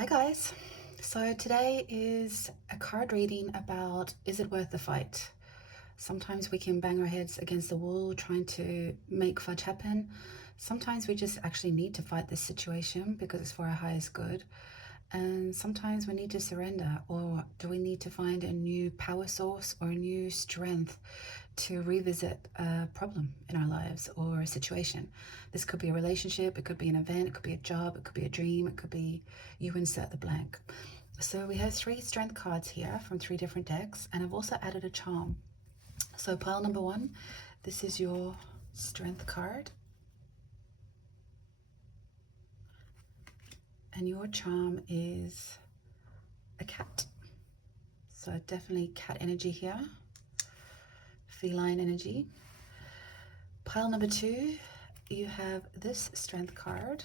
Hi guys. So today is a card reading about, is it worth the fight? Sometimes we can bang our heads against the wall trying to make fudge happen. Sometimes we just actually need to fight this situation because it's for our highest good. And sometimes we need to surrender, or do we need to find a new power source or a new strength to revisit a problem in our lives or a situation? This could be a relationship, it could be an event, it could be a job, it could be a dream, it could be you insert the blank. So we have 3 strength cards here from 3 different decks, and I've also added a charm. So pile number 1, this is your strength card. And your charm is a cat. So definitely cat energy here, feline energy. Pile number 2, you have this strength card.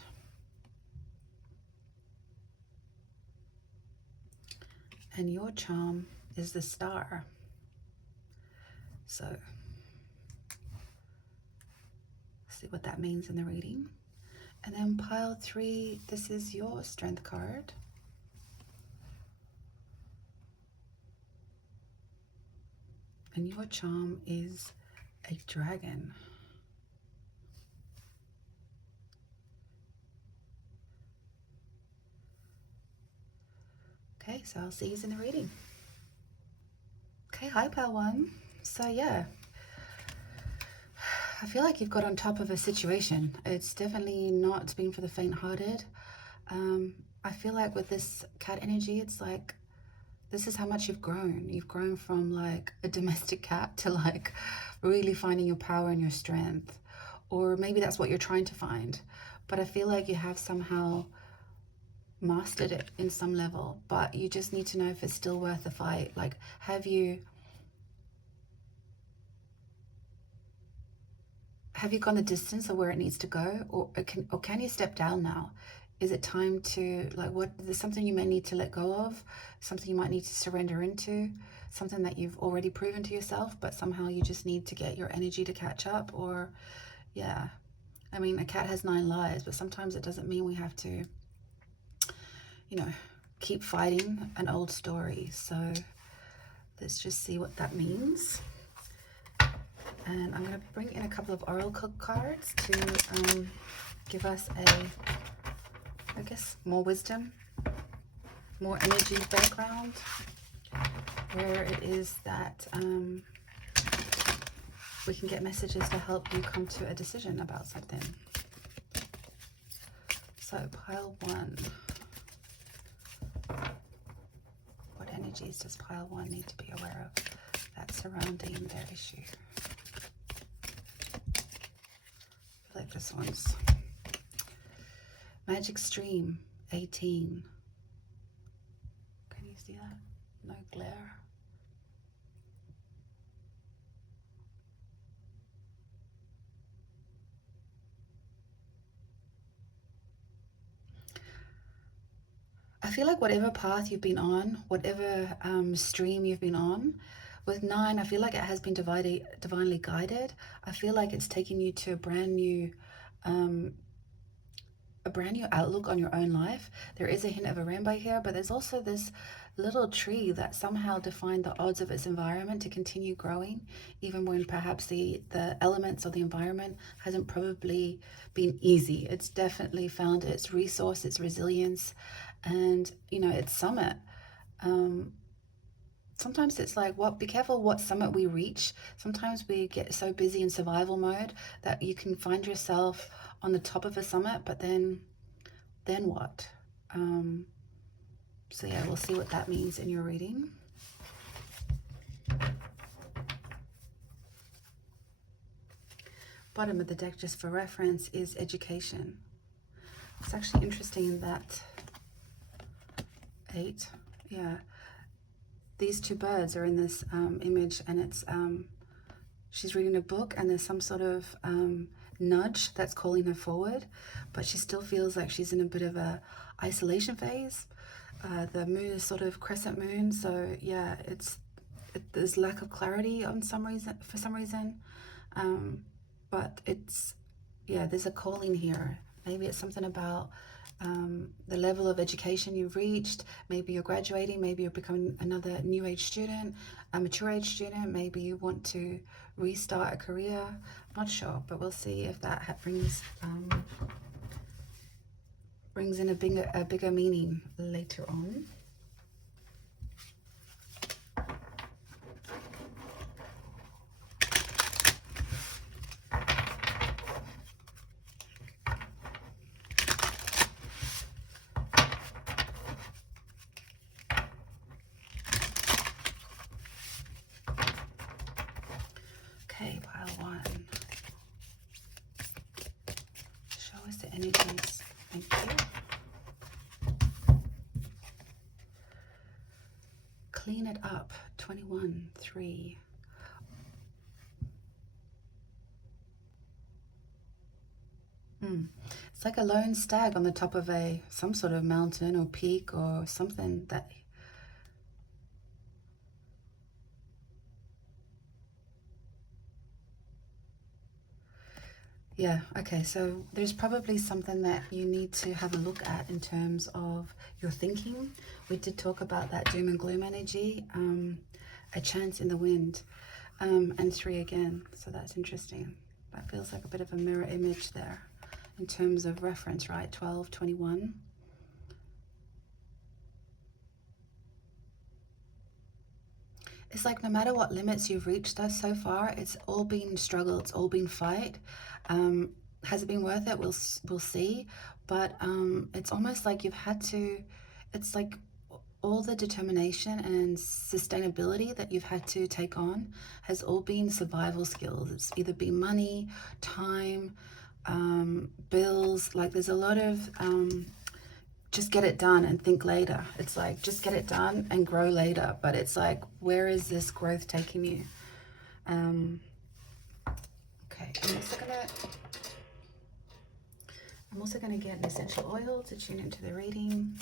And your charm is the star. So see what that means in the reading. And then pile 3, this is your strength card. And your charm is a dragon. Okay, so I'll see you in the reading. Okay, hi pile 1. So yeah, I feel like you've got on top of a situation. It's definitely not been for the faint-hearted. I feel like with this cat energy, it's like, this is how much you've grown. You've grown from like a domestic cat to like really finding your power and your strength. Or maybe that's what you're trying to find. But I feel like you have somehow mastered it in some level, but you just need to know if it's still worth the fight. Like, have you gone the distance of where it needs to go, or can you step down now? Is it time to, like, what, there's something you may need to let go of, something you might need to surrender into, something that you've already proven to yourself, but somehow you just need to get your energy to catch up? Or, yeah, I mean, a cat has 9 lives, but sometimes it doesn't mean we have to, you know, keep fighting an old story. So let's just see what that means. And I'm going to bring in a couple of oracle cards to give us I guess, more wisdom, more energy background, where it is that we can get messages to help you come to a decision about something. So pile 1. What energies does pile 1 need to be aware of that's surrounding their issue? I feel like this one's Magic Stream 18. Can you see that? No glare. I feel like whatever path you've been on, whatever stream you've been on, with 9, I feel like it has been divinely guided. I feel like it's taken you to a brand new outlook on your own life. There is a hint of a rainbow here, but there's also this little tree that somehow defined the odds of its environment to continue growing, even when perhaps the elements or the environment hasn't probably been easy. It's definitely found its resource, its resilience, and, you know, its summit. Sometimes it's like, be careful what summit we reach. Sometimes we get so busy in survival mode that you can find yourself on the top of a summit, but then what? So yeah, we'll see what that means in your reading. Bottom of the deck, just for reference, is education. It's actually interesting that 8, yeah, these 2 birds are in this image, and it's she's reading a book, and there's some sort of nudge that's calling her forward, but she still feels like she's in a bit of a isolation phase. The moon is sort of crescent moon, so yeah, there's lack of clarity for some reason, but it's, yeah, there's a calling here. Maybe it's something about the level of education you've reached. Maybe you're graduating, maybe you're becoming another new age student, a mature age student, maybe you want to restart a career. I'm not sure, but we'll see if that brings in a bigger meaning later on. Okay, pile one. Show us the energies. Thank you. Clean it up. 21, 3. It's like a lone stag on the top of some sort of mountain or peak or something that... Yeah, okay, so there's probably something that you need to have a look at in terms of your thinking. We did talk about that doom and gloom energy, a chance in the wind, and 3 again, so that's interesting. That feels like a bit of a mirror image there in terms of reference, right? 12, 21. It's like no matter what limits you've reached us so far, it's all been struggle, it's all been fight. Has it been worth it? We'll see. But it's almost like you've had to, it's like all the determination and sustainability that you've had to take on has all been survival skills. It's either been money, time, bills. Like there's a lot of just get it done and think later. It's like just get it done and grow later. But it's like, where is this growth taking you? Okay, I'm also gonna get an essential oil to tune into the reading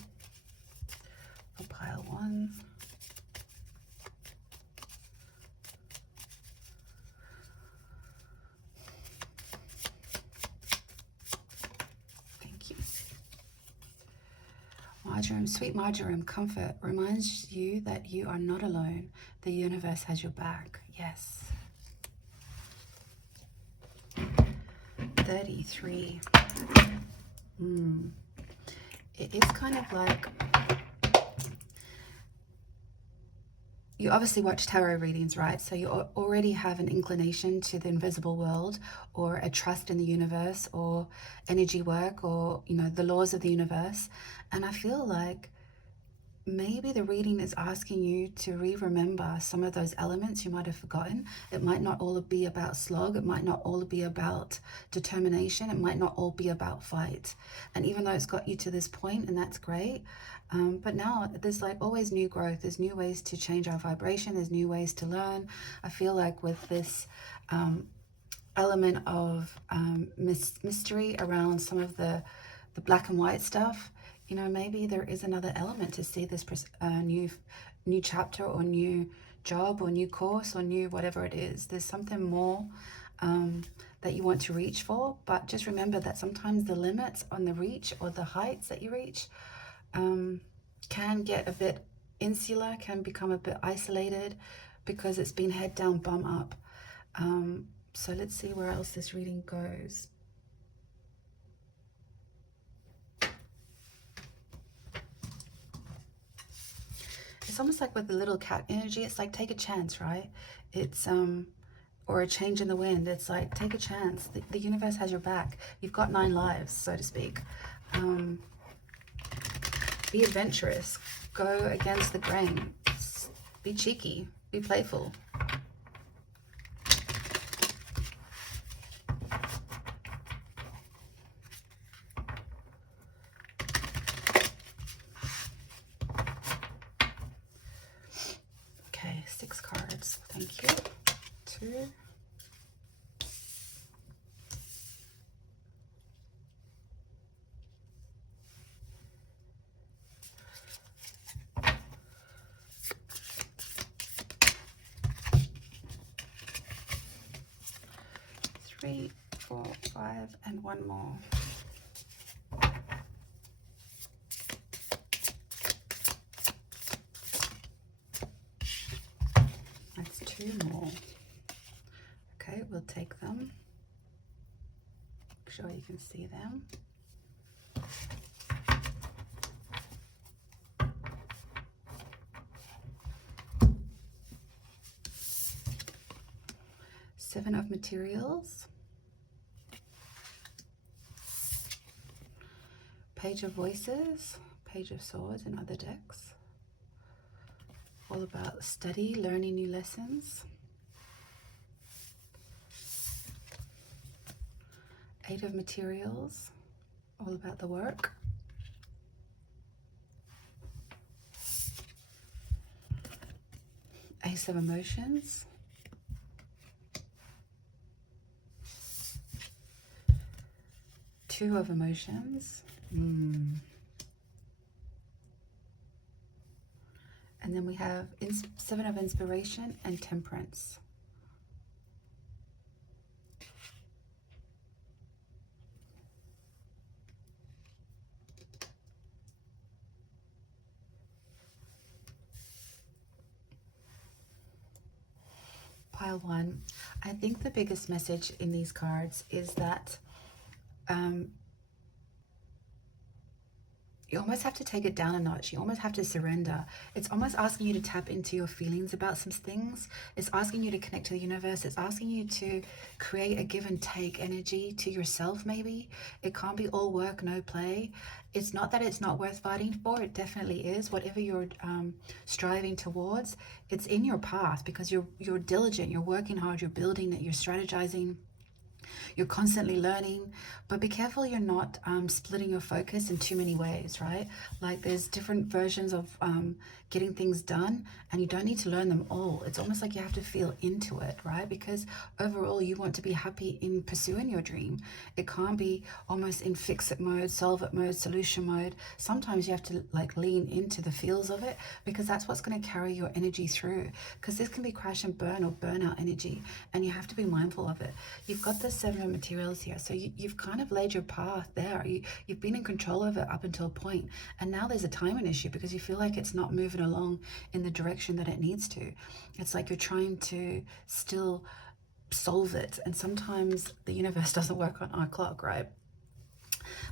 for pile 1. Thank you. Marjoram, sweet marjoram, comfort reminds you that you are not alone. The universe has your back. Yes. 33. It is kind of like, you obviously watch tarot readings, right? So you already have an inclination to the invisible world, or a trust in the universe, or energy work, or, you know, the laws of the universe. And I feel like maybe the reading is asking you to re-remember some of those elements you might have forgotten. It might not all be about slog. It might not all be about determination. It might not all be about fight. And even though it's got you to this point, and that's great, but now there's like always new growth. There's new ways to change our vibration. There's new ways to learn. I feel like with this element of mystery around some of the black and white stuff, you know, maybe there is another element to see this new chapter, or new job, or new course, or new whatever it is. There's something more that you want to reach for, but just remember that sometimes the limits on the reach, or the heights that you reach, can get a bit insular, can become a bit isolated, because it's been head down, bum up. So let's see where else this reading goes. It's almost like with the little cat energy, it's like take a chance, right? It's or a change in the wind. It's like take a chance. The universe has your back. You've got 9 lives, so to speak. Be adventurous. Go against the grain. Be cheeky. Be playful. Okay, 6 cards. Thank you. 2. 3, 4, 5, and 1 more. 2 more. Okay, we'll take them. Make sure you can see them. Seven of Materials. Page of Voices. Page of Swords in other decks. All about study, learning new lessons. Eight of Materials. All about the work. Ace of Emotions. Two of Emotions. And then we have Seven of Inspiration and Temperance. Pile 1. I think the biggest message in these cards is that you almost have to take it down a notch. You almost have to surrender. It's almost asking you to tap into your feelings about some things. It's asking you to connect to the universe. It's asking you to create a give and take energy to yourself, maybe. It can't be all work, no play. It's not that it's not worth fighting for. It definitely is. Whatever you're striving towards, it's in your path because you're diligent. You're working hard. You're building it. You're strategizing. You're constantly learning, but be careful you're not splitting your focus in too many ways, right? Like there's different versions of getting things done, and you don't need to learn them all. It's almost like you have to feel into it, right? Because overall you want to be happy in pursuing your dream. It can't be almost in fix-it mode, solve-it mode, solution mode. Sometimes you have to like lean into the feels of it, because that's what's going to carry your energy through, because this can be crash and burn or burnout energy, and you have to be mindful of it. You've got the Seven of Materials here, so you've kind of laid your path there. You've been in control of it up until a point, and now there's a timing issue because you feel like it's not moving along in the direction that it needs to. It's like you're trying to still solve it, and sometimes the universe doesn't work on our clock, right?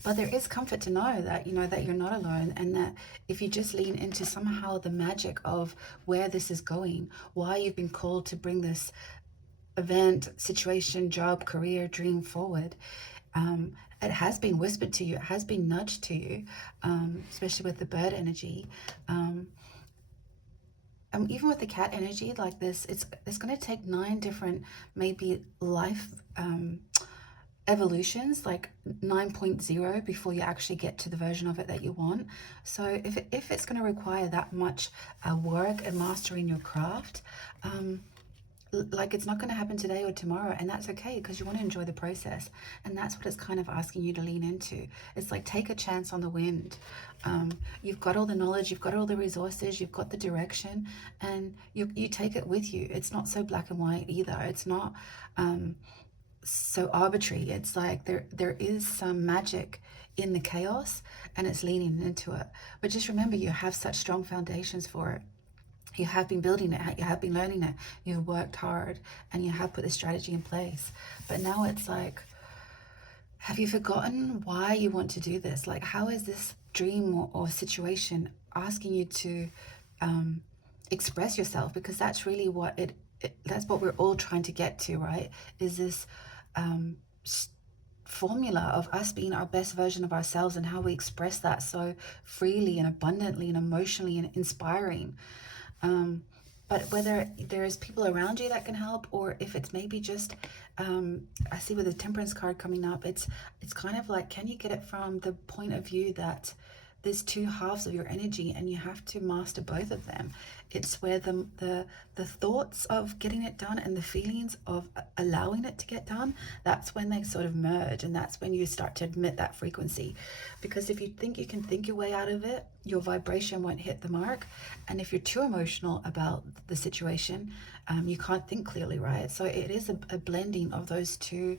But there is comfort to know that that you're not alone, and that if you just lean into somehow the magic of where this is going, why you've been called to bring this event, situation, job, career, dream forward, it has been whispered to you, it has been nudged to you, especially with the bird energy. And even with the cat energy like this, it's going to take 9 different maybe life evolutions, like 9.0, before you actually get to the version of it that you want. So if it's going to require that much work and mastering your craft, like it's not going to happen today or tomorrow, and that's okay, because you want to enjoy the process. And that's what it's kind of asking you to lean into. It's like, take a chance on the wind. You've got all the knowledge, you've got all the resources, you've got the direction, and you take it with you. It's not so black and white either. It's not so arbitrary. It's like there is some magic in the chaos, and it's leaning into it. But just remember, you have such strong foundations for it. You have been building it, you have been learning it, you've worked hard, and you have put the strategy in place. But now it's like, have you forgotten why you want to do this? Like, how is this dream or situation asking you to express yourself? Because that's really what that's what we're all trying to get to, right? Is this formula of us being our best version of ourselves, and how we express that so freely and abundantly and emotionally and inspiring. But whether there's people around you that can help, or if it's maybe just, I see with the Temperance card coming up, it's kind of like, can you get it from the point of view that there's 2 halves of your energy, and you have to master both of them. It's where the thoughts of getting it done and the feelings of allowing it to get done, that's when they sort of merge, and that's when you start to admit that frequency. Because if you think you can think your way out of it, your vibration won't hit the mark. And if you're too emotional about the situation, you can't think clearly, right? So it is a blending of those two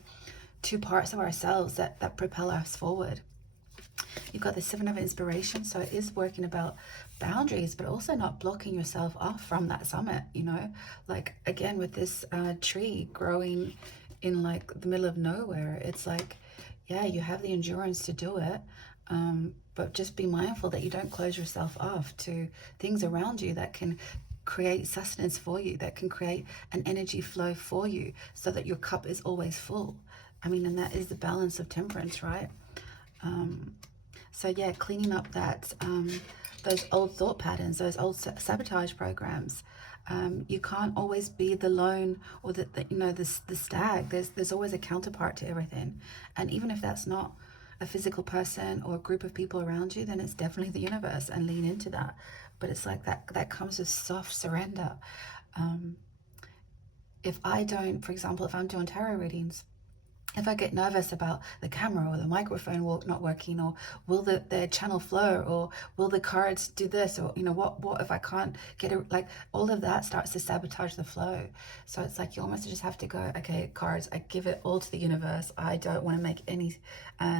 parts of ourselves that propel us forward. You've got the Seven of Inspiration, so it is working about boundaries, but also not blocking yourself off from that summit, you know? Like, again, with this tree growing in like the middle of nowhere, it's like, yeah, you have the endurance to do it, but just be mindful that you don't close yourself off to things around you that can create sustenance for you, that can create an energy flow for you so that your cup is always full. I mean, and that is the balance of temperance, right? So yeah, cleaning up that those old thought patterns, those old sabotage programs. You can't always be the lone or the you know, the stag. There's always a counterpart to everything, and even if that's not a physical person or a group of people around you, then it's definitely the universe, and lean into that. But it's like that comes with soft surrender. If I don't, for example, if I'm doing tarot readings, if I get nervous about the camera or the microphone not working, or will the channel flow, or will the cards do this, or you know, what if I can't get it, like all of that starts to sabotage the flow. So it's like you almost just have to go, okay, cards, I give it all to the universe. I don't want to make any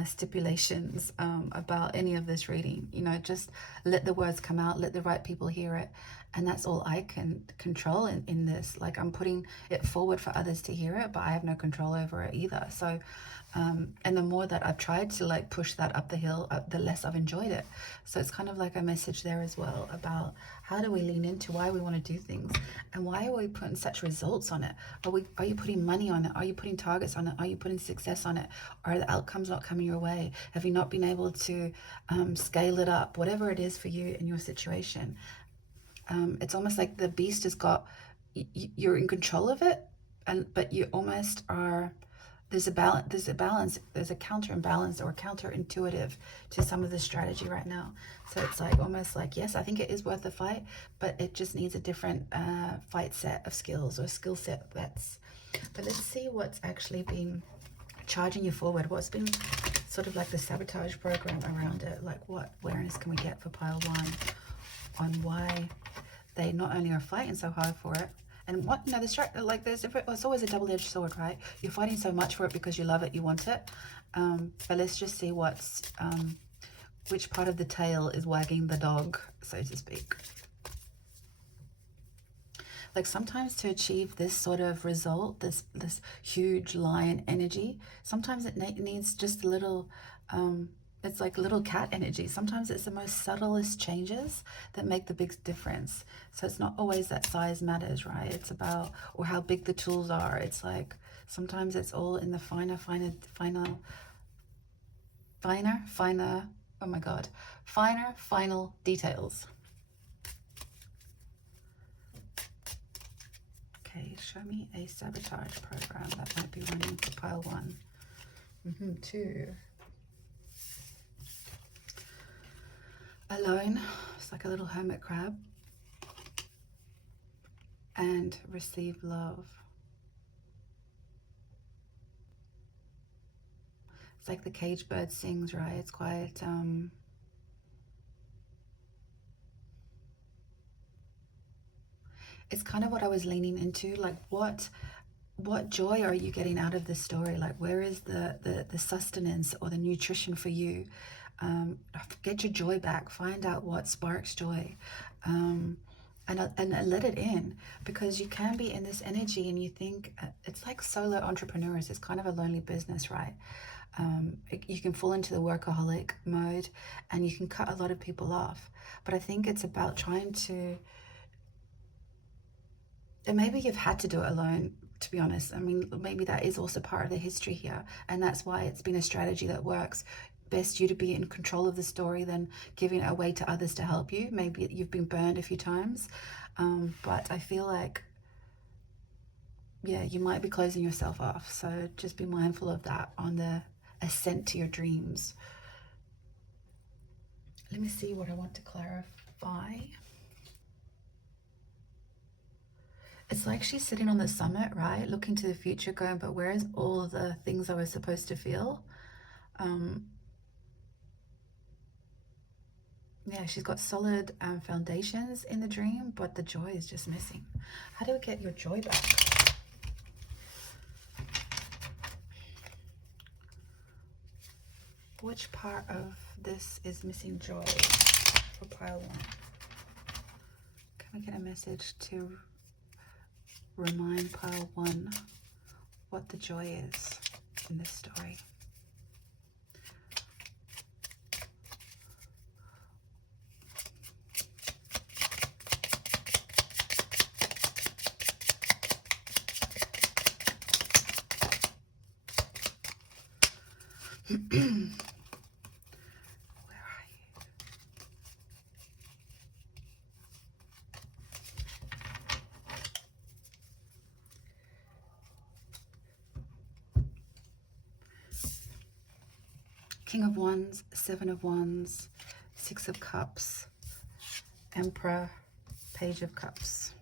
stipulations about any of this reading. You know, just let the words come out, let the right people hear it, and that's all I can control in this. Like, I'm putting it forward for others to hear it, but I have no control over it either. So and the more that I've tried to like push that up the hill, the less I've enjoyed it. So it's kind of like a message there as well about how do we lean into why we want to do things, and why are we putting such results on it? Are you putting money on it? Are you putting targets on it? Are you putting success on it? Are the outcomes not coming your way? Have you not been able to scale it up? Whatever it is for you in your situation. It's almost like the beast has got, you're in control of it, but you almost are, there's a balance, there's a counter imbalance or counterintuitive to some of the strategy right now. So it's like almost like, yes, I think it is worth the fight, but it just needs a different fight set of skills or skill set. But let's see what's actually been charging you forward. What's been sort of like the sabotage program around it? Like, what awareness can we get for pile one on why they not only are fighting so hard for it, and what, you know, like it's always a double-edged sword, right? You're fighting so much for it because you love it, you want it, but let's just see which part of the tail is wagging the dog, so to speak. Like, sometimes to achieve this sort of result, this huge lion energy, sometimes it needs just a little it's like little cat energy. Sometimes it's the most subtlest changes that make the big difference. So it's not always that size matters, right? It's about, or how big the tools are. It's like sometimes it's all in the finer, oh my God, finer, final details. Okay, show me a sabotage program that might be running for pile one. Two. Alone, it's like a little hermit crab. And receive love. It's like the cage bird sings, right? It's quite it's kind of what I was leaning into, like what joy are you getting out of this story? Like, where is the sustenance or the nutrition for you? Get your joy back, find out what sparks joy, and let it in, because you can be in this energy and you think it's like solo entrepreneurs. It's kind of a lonely business, right? You can fall into the workaholic mode and you can cut a lot of people off, but I think it's about trying to, and maybe you've had to do it alone, to be honest. I mean, maybe that is also part of the history here, and that's why it's been a strategy that works. Best you to be in control of the story than giving it away to others to help you. Maybe you've been burned a few times, but I feel like, yeah, you might be closing yourself off. So just be mindful of that on the ascent to your dreams. Let me see what I want to clarify. It's like she's sitting on the summit, right? Looking to the future, going, but where's all the things I was supposed to feel? Yeah, she's got solid foundations in the dream, but the joy is just missing. How do we get your joy back? Which part of this is missing joy for pile one? Can we get a message to remind pile one what the joy is in this story? Where are you? King of Wands, Seven of Wands, Six of Cups, Emperor, Page of Cups.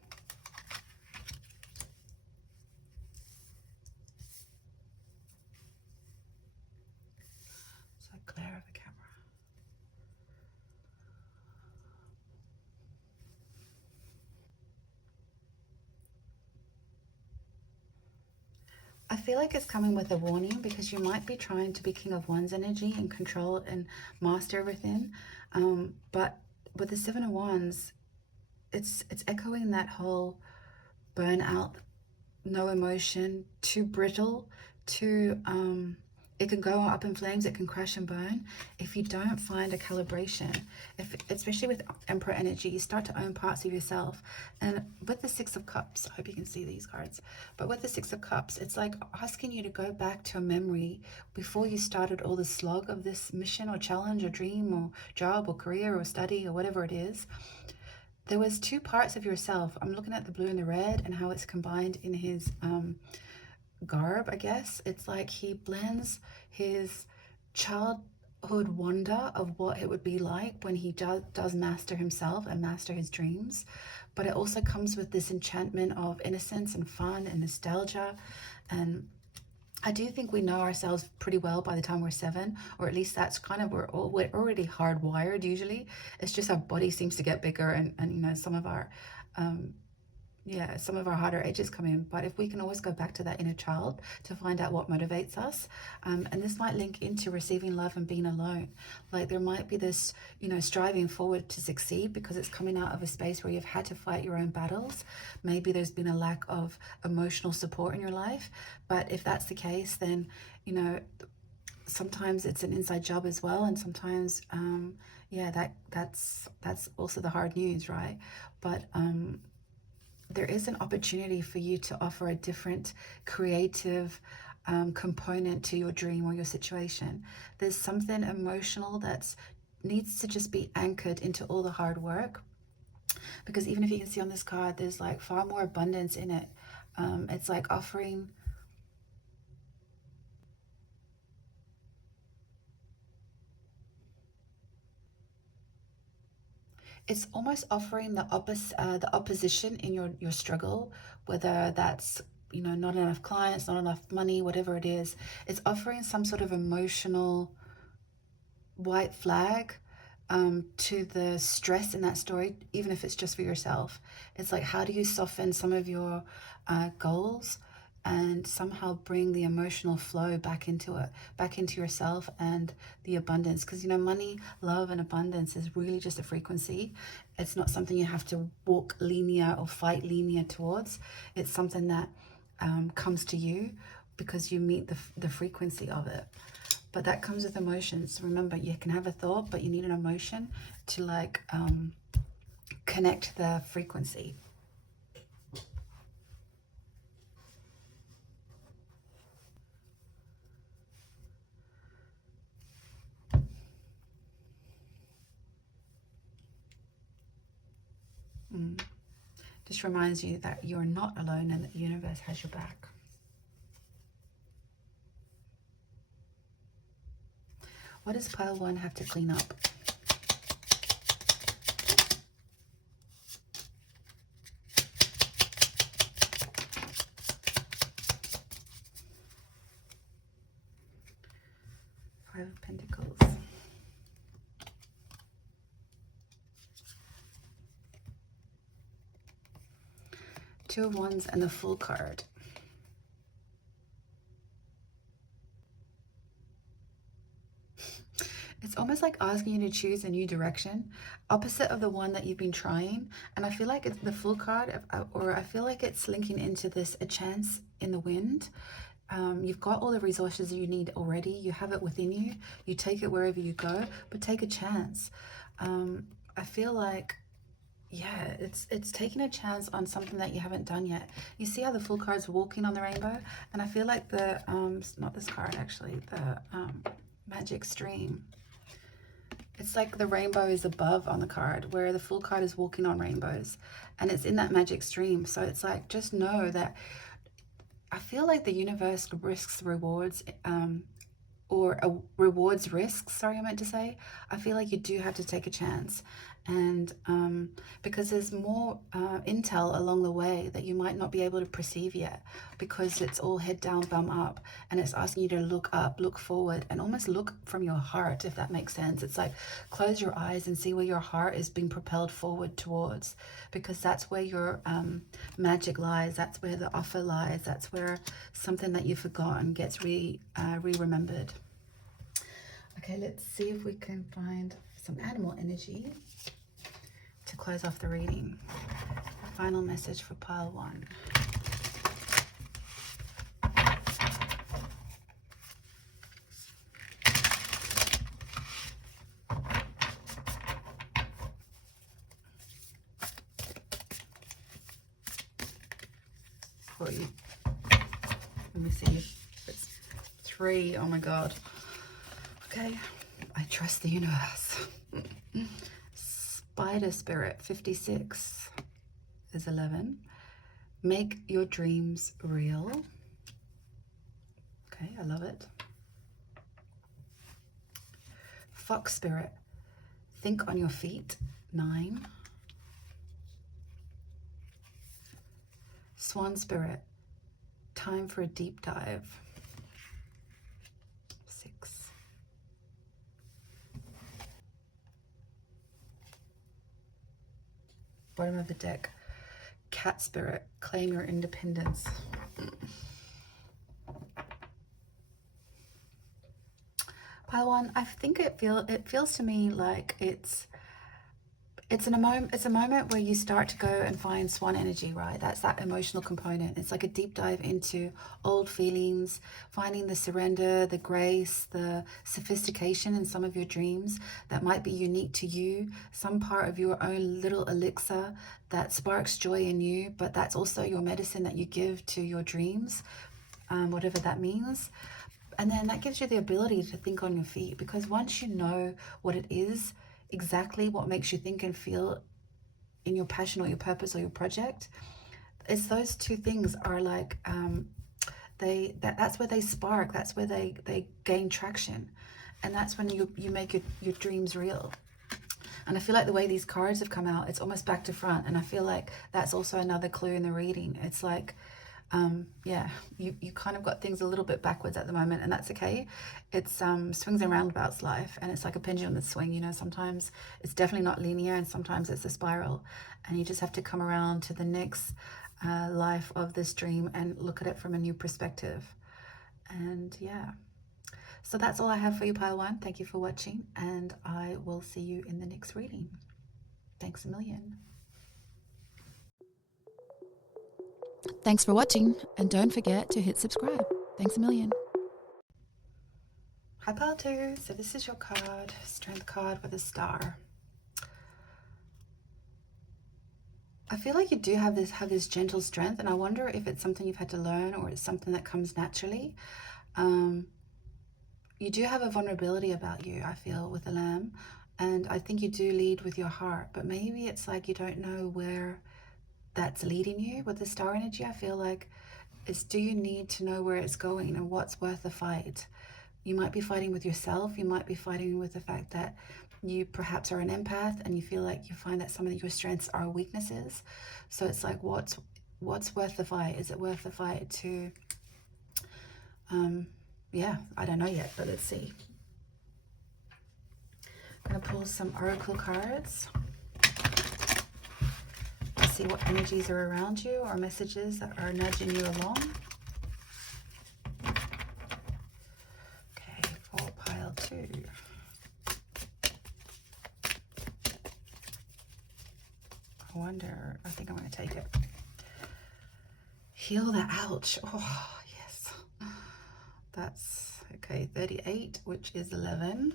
So glare of the camera. I feel like it's coming with a warning because you might be trying to be King of Wands energy and control and master everything. But with the Seven of Wands, it's echoing that whole burnout, no emotion, too brittle, too it can go up in flames, it can crash and burn if you don't find a calibration. Especially with Emperor energy, you start to own parts of yourself. And with the Six of Cups, I hope you can see these cards, but with the Six of Cups, it's like asking you to go back to a memory before you started all the slog of this mission or challenge or dream or job or career or study or whatever it is. There was two parts of yourself. I'm looking at the blue and the red and how it's combined in his garb, I guess. It's like he blends his childhood wonder of what it would be like when he does master himself and master his dreams, but it also comes with this enchantment of innocence and fun and nostalgia. And I do think we know ourselves pretty well by the time we're 7, or at least that's kind of, we're already hardwired usually. It's just our body seems to get bigger and you know, some of our some of our harder edges come in. But if we can always go back to that inner child to find out what motivates us, and this might link into receiving love and being alone. Like there might be this, you know, striving forward to succeed because it's coming out of a space where you've had to fight your own battles. Maybe there's been a lack of emotional support in your life. But if that's the case, then, you know, sometimes it's an inside job as well. And sometimes, that's also the hard news, right? But, there is an opportunity for you to offer a different creative component to your dream or your situation. There's something emotional that needs to just be anchored into all the hard work, because even if you can see on this card, there's like far more abundance in it. It's like offering it's almost offering the opposition in your struggle, whether that's, you know, not enough clients, not enough money, whatever it is. It's offering some sort of emotional white flag to the stress in that story, even if it's just for yourself. It's like, how do you soften some of your goals and somehow bring the emotional flow back into it, back into yourself and the abundance? Because, you know, money, love, and abundance is really just a frequency. It's not something you have to walk linear or fight linear towards. It's something that comes to you because you meet the frequency of it. But that comes with emotions. Remember, you can have a thought, but you need an emotion to like connect the frequency. Just reminds you that you're not alone and that the universe has your back. What does pile 1 have to clean up? Five of Pentacles. Two of Wands and the Fool card. It's almost like asking you to choose a new direction, opposite of the one that you've been trying. And I feel like it's the Fool card, or I feel like it's linking into this, a chance in the wind. You've got all the resources you need already. You have it within you. You take it wherever you go, but take a chance. I feel like, yeah, it's taking a chance on something that you haven't done yet. You see how the Fool card's walking on the rainbow? And I feel like the, not this card actually, the Magic Stream. It's like the rainbow is above on the card, where the Fool card is walking on rainbows. And it's in that magic stream. So it's like, just know that I feel like the universe risks rewards, or rewards risks, sorry, I meant to say. I feel like you do have to take a chance. And because there's more intel along the way that you might not be able to perceive yet, because it's all head down, bum up, and it's asking you to look up, look forward, and almost look from your heart, if that makes sense. It's like, close your eyes and see where your heart is being propelled forward towards, because that's where your magic lies, that's where the offer lies, that's where something that you've forgotten gets re-remembered. Okay, let's see if we can find some animal energy to close off the reading. Final message for pile 1. For you. Let me see if it's 3. Oh my God. Okay, I trust the universe. Spider Spirit 56 is 11. Make your dreams real. Okay, I love it. Fox Spirit, think on your feet. 9. Swan Spirit, time for a deep dive. 6. Bottom of the deck, Cat Spirit, claim your independence. Pile 1, I think it feels to me like it's a moment where you start to go and find swan energy, right? That's that emotional component. It's like a deep dive into old feelings, finding the surrender, the grace, the sophistication in some of your dreams that might be unique to you, some part of your own little elixir that sparks joy in you, but that's also your medicine that you give to your dreams, whatever that means. And then that gives you the ability to think on your feet, because once you know what it is, exactly what makes you think and feel in your passion or your purpose or your project, it's those two things are like, that's where they spark, that's where they gain traction, and that's when you make your dreams real. And I feel like the way these cards have come out, it's almost back to front, and I feel like that's also another clue in the reading. It's like, yeah, you kind of got things a little bit backwards at the moment, and that's okay. It's swings and roundabouts life, and it's like a pendulum that's swing, you know. Sometimes it's definitely not linear, and sometimes it's a spiral, and you just have to come around to the next life of this dream and look at it from a new perspective. And yeah, so that's all I have for you, pile 1. Thank you for watching, and I will see you in the next reading. Thanks a million. Thanks for watching, and don't forget to hit subscribe. Thanks a million. Hi, pile 2. So this is your card, Strength card with a star. I feel like you do have this gentle strength, and I wonder if it's something you've had to learn or it's something that comes naturally. You do have a vulnerability about you, I feel, with the Lamb, and I think you do lead with your heart, but maybe it's like you don't know where that's leading you. With the star energy, I feel like it's, do you need to know where it's going and what's worth the fight? You might be fighting with yourself. You might be fighting with the fact that you perhaps are an empath and you feel like you find that some of your strengths are weaknesses. So it's like, what's worth the fight? Is it worth the fight to, yeah, I don't know yet, but let's see. I'm gonna pull some oracle cards. See what energies are around you or messages that are nudging you along. Okay, for pile 2. I wonder, I think I'm going to take it. Heal the ouch. Oh, yes. That's, okay, 38, which is 11.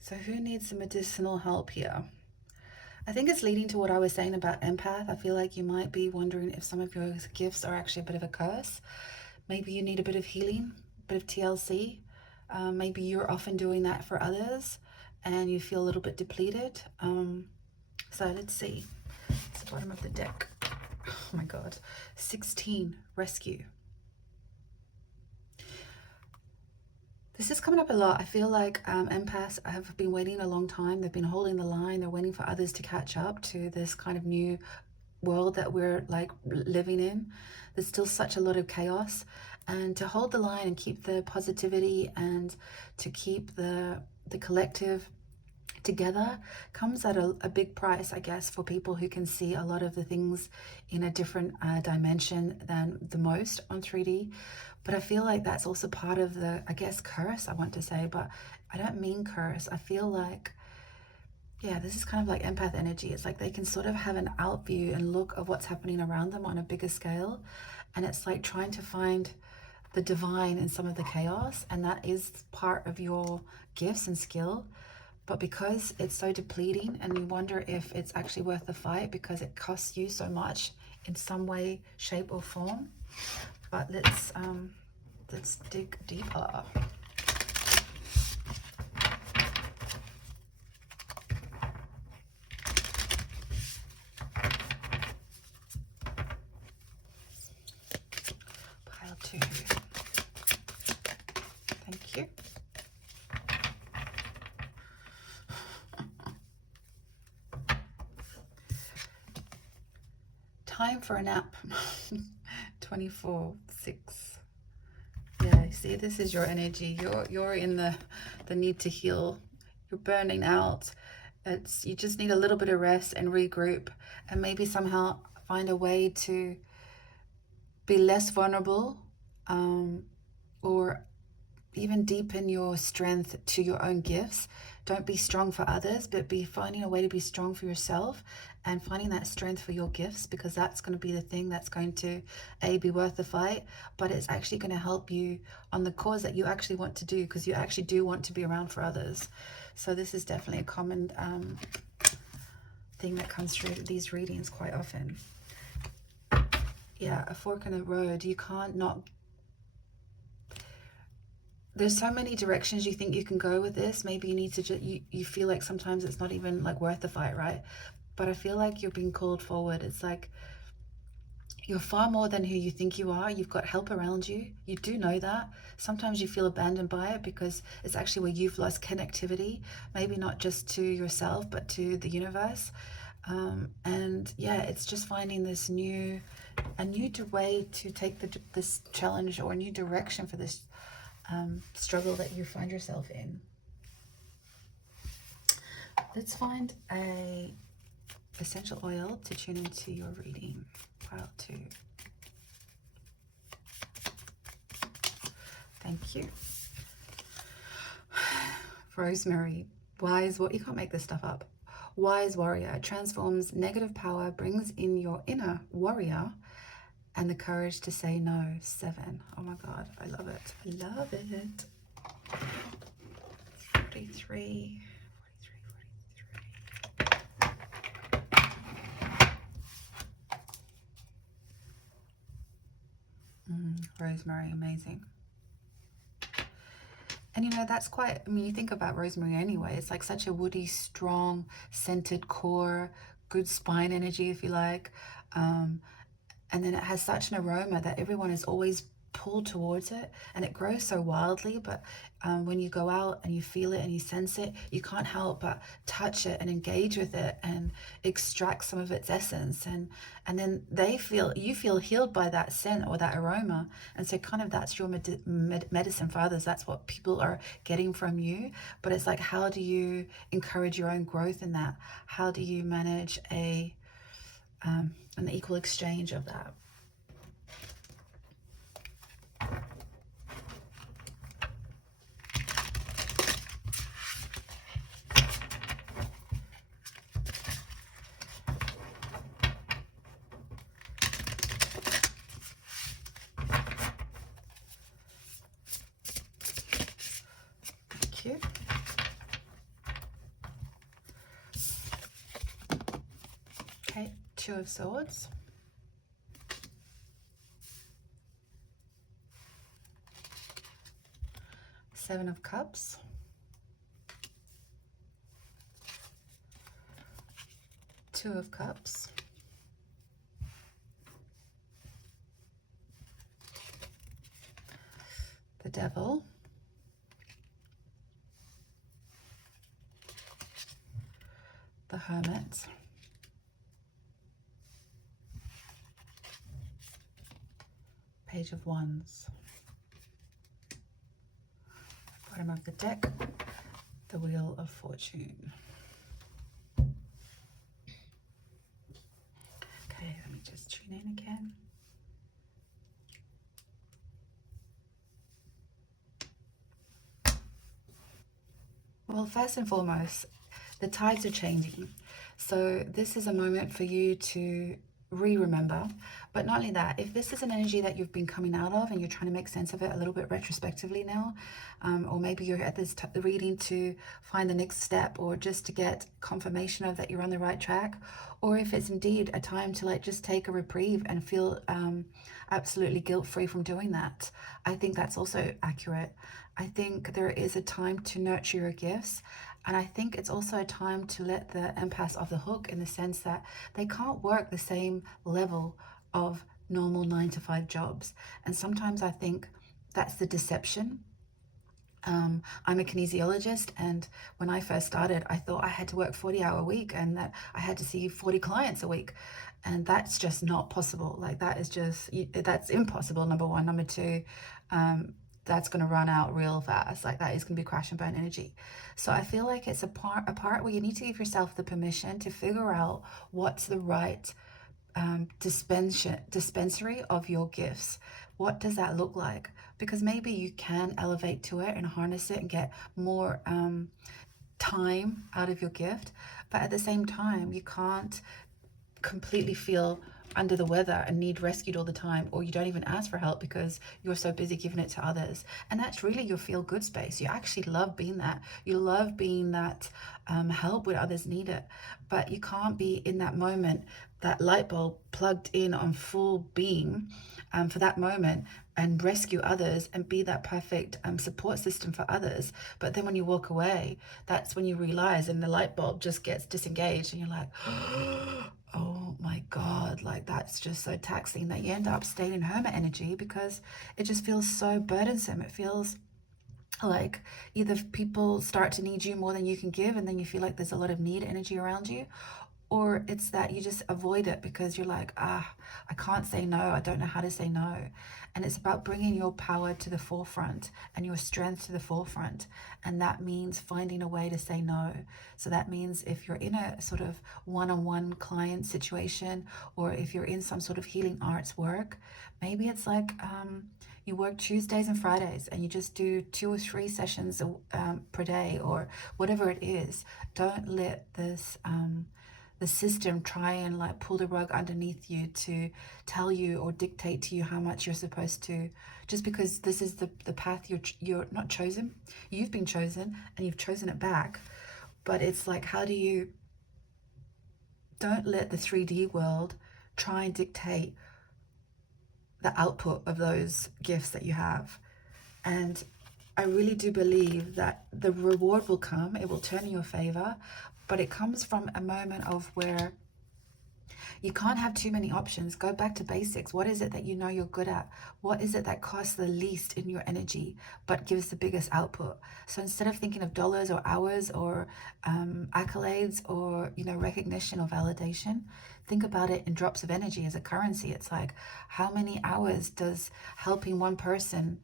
So who needs some medicinal help here? I think it's leading to what I was saying about empath. I feel like you might be wondering if some of your gifts are actually a bit of a curse. Maybe you need a bit of healing, a bit of TLC. Maybe you're often doing that for others and you feel a little bit depleted. So let's see. It's the bottom of the deck. Oh my God. 16, rescue. This is coming up a lot. I feel like empaths have been waiting a long time. They've been holding the line. They're waiting for others to catch up to this kind of new world that we're like living in. There's still such a lot of chaos. And to hold the line and keep the positivity and to keep the collective together comes at a big price, I guess, for people who can see a lot of the things in a different dimension than the most on 3D. But I feel like that's also part of the, I guess, curse, I want to say, but I don't mean curse. I feel like, yeah, this is kind of like empath energy. It's like they can sort of have an out view and look of what's happening around them on a bigger scale. And it's like trying to find the divine in some of the chaos. And that is part of your gifts and skill. But because it's so depleting and you wonder if it's actually worth the fight because it costs you so much in some way, shape or form. But let's dig deeper. Pile 2. Thank you. Time for a nap. 24/6. Yeah, see, this is your energy. You're in the need to heal. You're burning out. You just need a little bit of rest and regroup and maybe somehow find a way to be less vulnerable, or even deepen your strength to your own gifts. Don't be strong for others, but be finding a way to be strong for yourself and finding that strength for your gifts, because that's going to be the thing that's going to be worth the fight, but it's actually going to help you on the cause that you actually want to do, because you actually do want to be around for others. So this is definitely a common thing that comes through these readings quite often. Yeah, a fork in the road. You can't not... There's so many directions you think you can go with this. Maybe you need to just, you feel like sometimes it's not even like worth the fight, right? But I feel like you're being called forward. It's like you're far more than who you think you are. You've got help around you. You do know that. Sometimes you feel abandoned by it because it's actually where you've lost connectivity, maybe not just to yourself, but to the universe. And yeah, it's just finding this a new way to take this challenge, or a new direction for this struggle that you find yourself in. Let's find a essential oil to tune into your reading. Pile 2. Thank you. Rosemary, wise, what, you can't make this stuff up. Wise warrior, transforms negative power, brings in your inner warrior and the courage to say no. 7. Oh my God, I love it. I love it. 43. Rosemary, amazing. And you know, that's quite, I mean, you think about rosemary anyway, it's like such a woody, strong, scented core, good spine energy, if you like. And then it has such an aroma that everyone is always pulled towards it, and it grows so wildly, but when you go out and you feel it and you sense it, you can't help but touch it and engage with it and extract some of its essence, and then you feel healed by that scent or that aroma. And so kind of that's your medicine for others. That's what people are getting from you. But it's like, how do you encourage your own growth in that? How do you manage an equal exchange of that? Okay, Two of Swords. Seven of Cups. Two of Cups. The Devil. The Hermit. Page of Wands. Bottom of the deck, the Wheel of Fortune. Okay, let me just tune in again. Well, first and foremost, the tides are changing. So this is a moment for you to remember. But not only that, if this is an energy that you've been coming out of and you're trying to make sense of it a little bit retrospectively now, or maybe you're at this reading to find the next step, or just to get confirmation of that you're on the right track, or if it's indeed a time to like just take a reprieve and feel absolutely guilt-free from doing that, I think that's also accurate. I think there is a time to nurture your gifts. And I think it's also a time to let the empaths off the hook, in the sense that they can't work the same level of normal 9-to-5 jobs. And sometimes I think that's the deception. I'm a kinesiologist, and when I first started, I thought I had to work 40-hour week and that I had to see 40 clients a week. And that's just not possible. Like, that is just, that's impossible, number one. Number two, that's going to run out real fast. Like, that is going to be crash and burn energy. So I feel like it's a part where you need to give yourself the permission to figure out what's the right dispensary of your gifts. What does that look like? Because maybe you can elevate to it and harness it and get more time out of your gift, but at the same time, you can't completely feel under the weather and need rescued all the time, or you don't even ask for help because you're so busy giving it to others. And that's really your feel-good space. You actually love being that. You love being that help when others need it, but you can't be in that moment, that light bulb plugged in on full beam for that moment, and rescue others and be that perfect support system for others. But then when you walk away, that's when you realize, and the light bulb just gets disengaged, and you're like, oh my God, like, that's just so taxing, that you end up staying in hermit energy because it just feels so burdensome. It feels like either people start to need you more than you can give, and then you feel like there's a lot of need energy around you, or it's that you just avoid it because you're like, I can't say no, I don't know how to say no. And it's about bringing your power to the forefront and your strength to the forefront. And that means finding a way to say no. So that means if you're in a sort of one-on-one client situation, or if you're in some sort of healing arts work, maybe it's like you work Tuesdays and Fridays and you just do 2 or 3 sessions per day, or whatever it is. Don't let this the system try and like pull the rug underneath you to tell you or dictate to you how much you're supposed to, just because this is the path you're not chosen. You've been chosen and you've chosen it back. But it's like, how do you, don't let the 3D world try and dictate the output of those gifts that you have. And I really do believe that the reward will come, it will turn in your favor, but it comes from a moment of where you can't have too many options. Go back to basics. What is it that you know you're good at? What is it that costs the least in your energy but gives the biggest output? So instead of thinking of dollars or hours or accolades or, you know, recognition or validation, think about it in drops of energy as a currency. It's like, how many hours does helping one person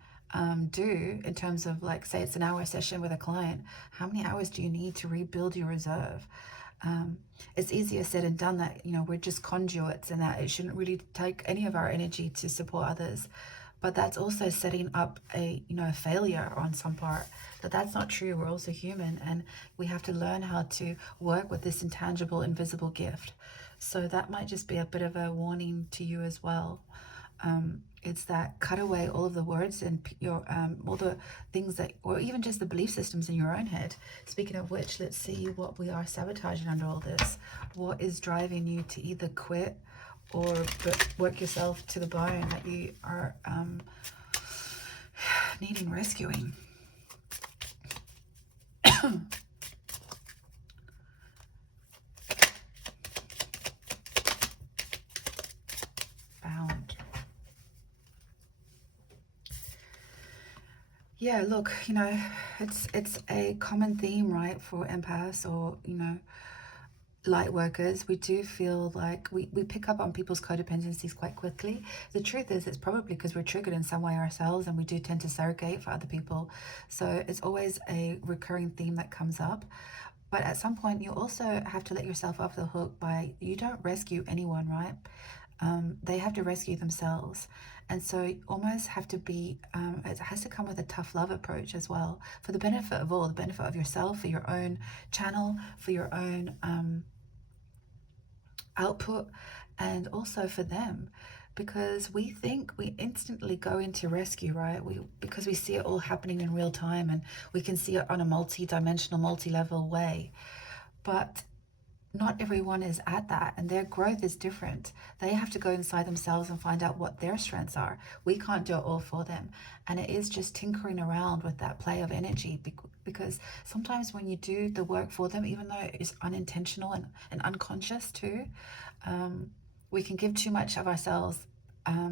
do in terms of, like, say it's an hour session with a client? How many hours do you need to rebuild your reserve? It's easier said than done that, you know, we're just conduits and that it shouldn't really take any of our energy to support others. But that's also setting up a, you know, a failure on some part. That's not true. We're also human, and we have to learn how to work with this intangible, invisible gift. So that might just be a bit of a warning to you as well. It's that cut away all of the words and your all the things that, or even just the belief systems in your own head. Speaking of which, let's see what we are sabotaging under all this. What is driving you to either quit or work yourself to the bone that you are needing rescuing? Bound. Yeah, look, it's a common theme, right, for empaths or, light workers. We do feel like we pick up on people's codependencies quite quickly. The truth is, it's probably because we're triggered in some way ourselves, and we do tend to surrogate for other people. So it's always a recurring theme that comes up. But at some point, you also have to let yourself off the hook by, you don't rescue anyone, right? They have to rescue themselves. And so you almost have to be, it has to come with a tough love approach as well, for the benefit of all, the benefit of yourself, for your own channel, for your own output, and also for them. Because we think we instantly go into rescue, right? Because we see it all happening in real time, and we can see it on a multi-dimensional, multi-level way. But not everyone is at that, and their growth is different. They have to go inside themselves and find out what their strengths are. We can't do it all for them. And it is just tinkering around with that play of energy, because sometimes when you do the work for them, even though it's unintentional and unconscious too, we can give too much of ourselves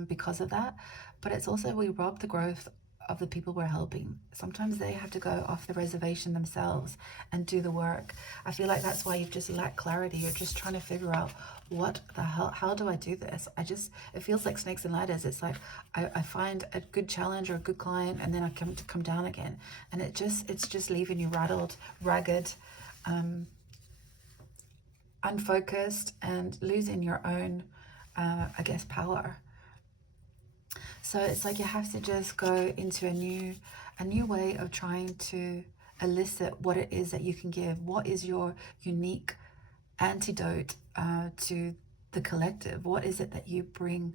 because of that. But it's also, we rob the growth of the people we're helping. Sometimes they have to go off the reservation themselves and do the work. I feel like that's why you've just lacked clarity. You're just trying to figure out, what the hell, how do I do this? It feels like snakes and ladders. It's like I find a good challenge or a good client, and then I come down again, and it's just leaving you rattled, ragged, unfocused, and losing your own I guess power. So it's like you have to just go into a new way of trying to elicit what it is that you can give. What is your unique antidote to the collective? What is it that you bring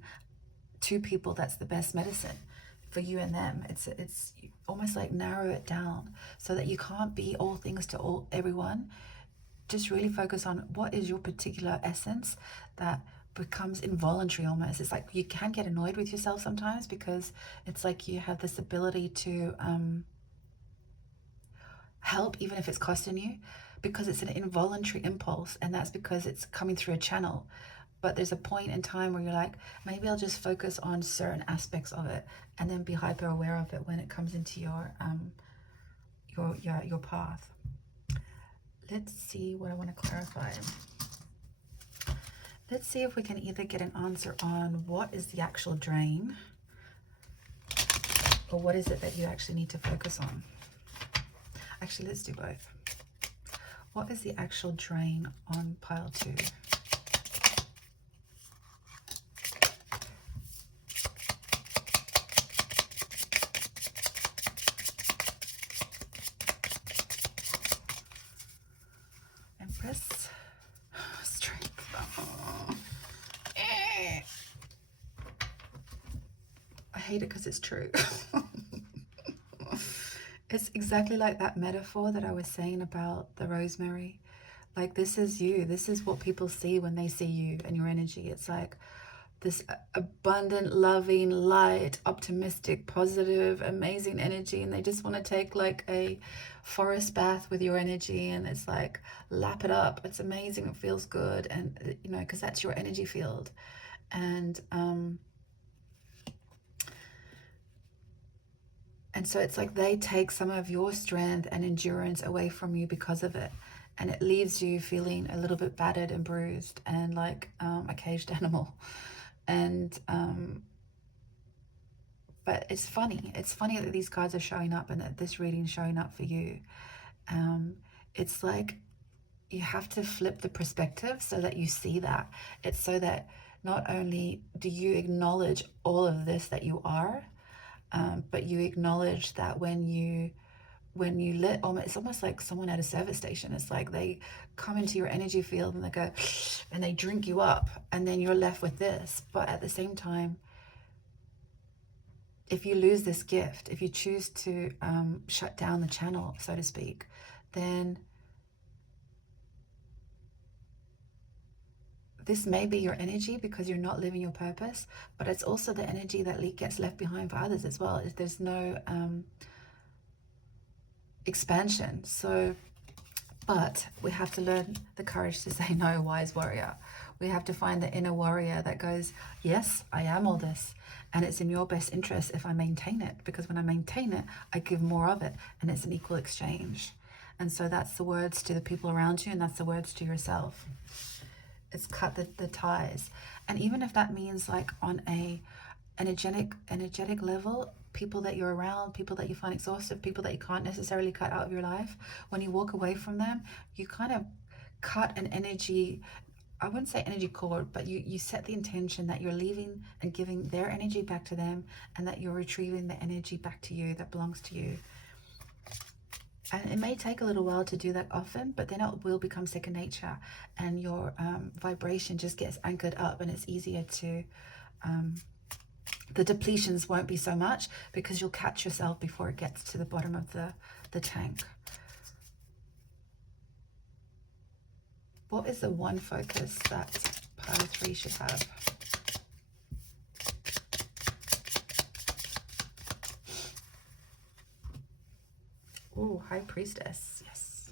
to people that's the best medicine for you and them? It's almost like narrow it down so that you can't be all things to everyone. Just really focus on what is your particular essence that becomes involuntary almost. It's like you can get annoyed with yourself sometimes, because it's like you have this ability to help even if it's costing you, because it's an involuntary impulse, and that's because it's coming through a channel. But there's a point in time where you're like, maybe I'll just focus on certain aspects of it, and then be hyper aware of it when it comes into your path. Let's see what I want to clarify. Let's see if we can either get an answer on what is the actual drain, or what is it that you actually need to focus on. Actually, let's do both. What is the actual drain on pile 2? Empress. Strength. Oh. I hate it because it's true. It's exactly like that metaphor that I was saying about the rosemary. Like, this is you. This is what people see when they see you and your energy. It's like this abundant, loving, light, optimistic, positive, amazing energy, and they just want to take like a forest bath with your energy, and it's like, lap it up. It's amazing. It feels good, and because that's your energy field. And so it's like they take some of your strength and endurance away from you because of it. And it leaves you feeling a little bit battered and bruised and like a caged animal. And, but it's funny. It's funny that these cards are showing up and that this reading is showing up for you. It's like you have to flip the perspective so that you see that. It's so that not only do you acknowledge all of this that you are, but you acknowledge that when you let, it's almost like someone at a service station. It's like they come into your energy field and they go and they drink you up, and then you're left with this. But at the same time, if you lose this gift, if you choose to shut down the channel, so to speak, then this may be your energy because you're not living your purpose, but it's also the energy that gets left behind for others as well. There's no expansion. So, but we have to learn the courage to say no, wise warrior. We have to find the inner warrior that goes, yes, I am all this. And it's in your best interest if I maintain it, because when I maintain it, I give more of it, and it's an equal exchange. And so that's the words to the people around you, and that's the words to yourself. It's cut the ties. And even if that means like on a energetic level, people that you're around, people that you find exhaustive, people that you can't necessarily cut out of your life, when you walk away from them, you kind of cut an energy, I wouldn't say energy cord, but you set the intention that you're leaving and giving their energy back to them, and that you're retrieving the energy back to you that belongs to you. And it may take a little while to do that often, but then it will become second nature, and your vibration just gets anchored up, and it's easier to, the depletions won't be so much, because you'll catch yourself before it gets to the bottom of the tank. What is the one focus that pile 3 should have? Oh, High Priestess, yes.